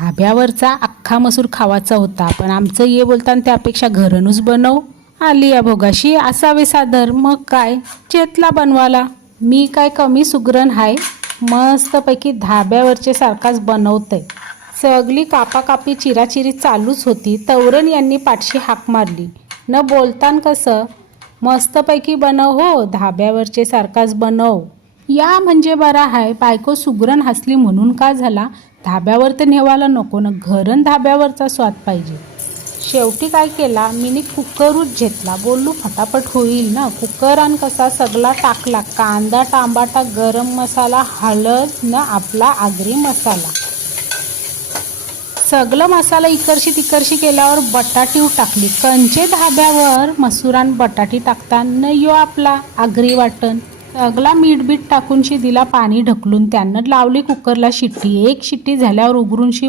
धाब्यावरचा अख्खा मसूर खावाचा होता, पण आमचं ये बोलताना त्यापेक्षा घरूनच बनव. आली या भोगाशी असावे सादर, मग काय चेतला बनवाला. मी काय कमी सुगरण हाय, मस्तपैकी धाब्यावरचे सारखाच बनवतंय. सगळी कापाकापी चिराचिरी चालूच होती. तवरण यांनी पाठशी हाक मारली. न बोलतान कसं, मस्तपैकी बनव हो, धाब्यावरचे सारखाच बनव. या म्हणजे बरा हाय. बायको सुगरण हसली म्हणून का झाला, धाब्यावर तर नेवायला नको ना, घरन धाब्यावरचा स्वाद पाहिजे. शेवटी काय केला, मीनी कुकरच घेतला. बोलू फटाफट होईल ना. कुकरान कसा सगळा टाकला, कांदा टमाटा गरम मसाला हळद न आपला आगरी मसाला. सगळं मसाला इकडशी तिकडशी केल्यावर बटाटी टाकली. कंचे धाब्यावर मसुरान बटाटी टाकताना यो आपला आगरी वाटण. सगळा मीठ बीठ टाकूनशी दिला पाणी ढकलून. त्यानं लावली कुकरला शिट्टी. एक शिट्टी झाल्यावर उघडूनशी